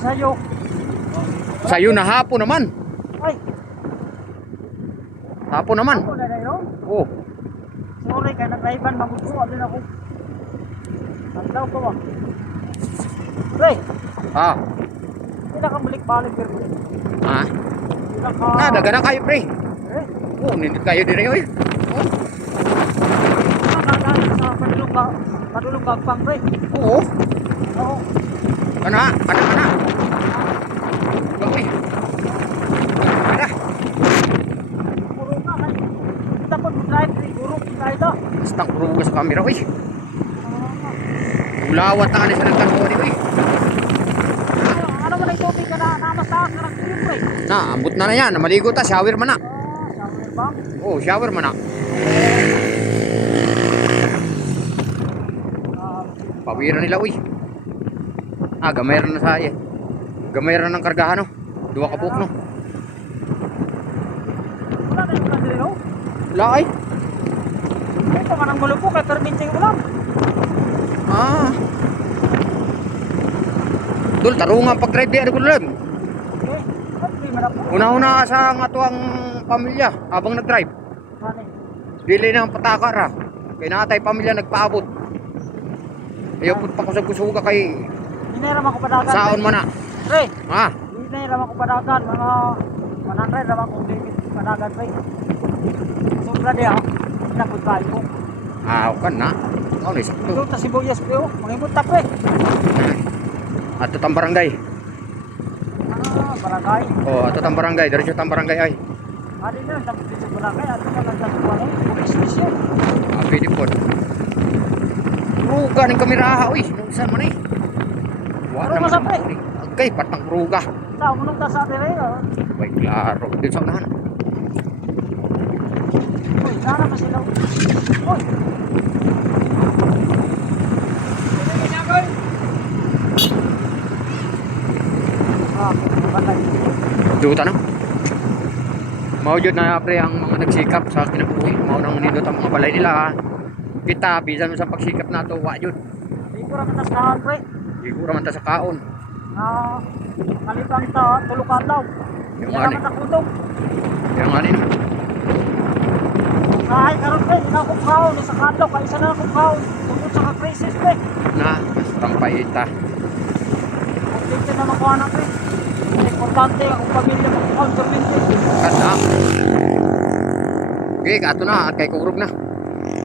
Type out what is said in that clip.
Sa'yo. Sa'yo na hapon naman. Ay, Hapon naman. ako na rin, no? Oh. Sorry, kaya nag-drivean, magkukuha din ako. Tagdaw ko ba? Pre, Ah. hindi na kang balik-balik, pero. Ah. Hindi na ka... Daga na kayo, pre. Eh, Oh, nindot kayo dire oy. Oh. nakakaanan sa padulong gagpang, pre. Oo. Oo. Kana. Oy. Kada. Puro ka, man. Kita po, drive, siguro, tayo daw. Basta puro sa camera oy. Ulawat ta ani sa nagkanto ni oy. Ano man yung tubig ka na namataas ka ng tubig, pre? Na, ambot na yan. Maligo ta, shower man na. Shower ba? Oh, shower man na. Pawira nila uy. Ah, gamay ra na sa iya. Gamay ra ng kargahan no. Duwa ka buok no. Wala na yung kadre, no? Wala ay. Ito ka nang malupo kay perminting ulam. Ah. Dul tarungan pag drive di ari kulam. Okay, kadre man ako. Una-una ka sa nga tuwang pamilya habang nag-drive. Hani. Dili nang pataka ra. Kay natay pamilya nagpaabot. Ayaw pud pa kusog-kusuga kay Hinayram ako padagan. saon man na. Pre, Ha? hinayram ako padagan. Mga 100 raman kong limit padagan, pre. Sobra di ako. Hinapod tayo ko. Ah, kan na. Ano ni sakto. Ito ta sibuyas, pre. Mangimot ta, pre. Ato tang barangay. Barangay. Oh, ato tang barangay, diretso tang barangay ay. Adi na, tapos dito sa barangay. Ato na lang sa tuwan, police station. Ah, pwede po. Ruga ning kamera uy, nung saan man eh. Ruga naman sa pre. Okay, patang ruga. Sa unong ta sa dire. Bay klaro din sa unahan. Uy, sana pa sila. Uy. Ah, batay. Duta na. Mao jud na pre ang mga nagsikap sa kinabuhi. Mao nang nindot ang mga balay nila. Kita bisan sa pagsikap nato wa jud. Di ko ra kataskaan, pre. Siguro man ta sa kaon. Kalipang ta, tulukan daw. Yung Yan ani. naman nakutong. Yang ani no. Ay, karon pre, ina ko kaon sa kadlaw, kay isa na ako kaon. Tungkol sa ka-crisis, pre. Na, trampaita. Ang dito na makuha na, pre. Importante ang pamilya mo kaon sa pinto. Kada. Okay, ato na at kay kurog na.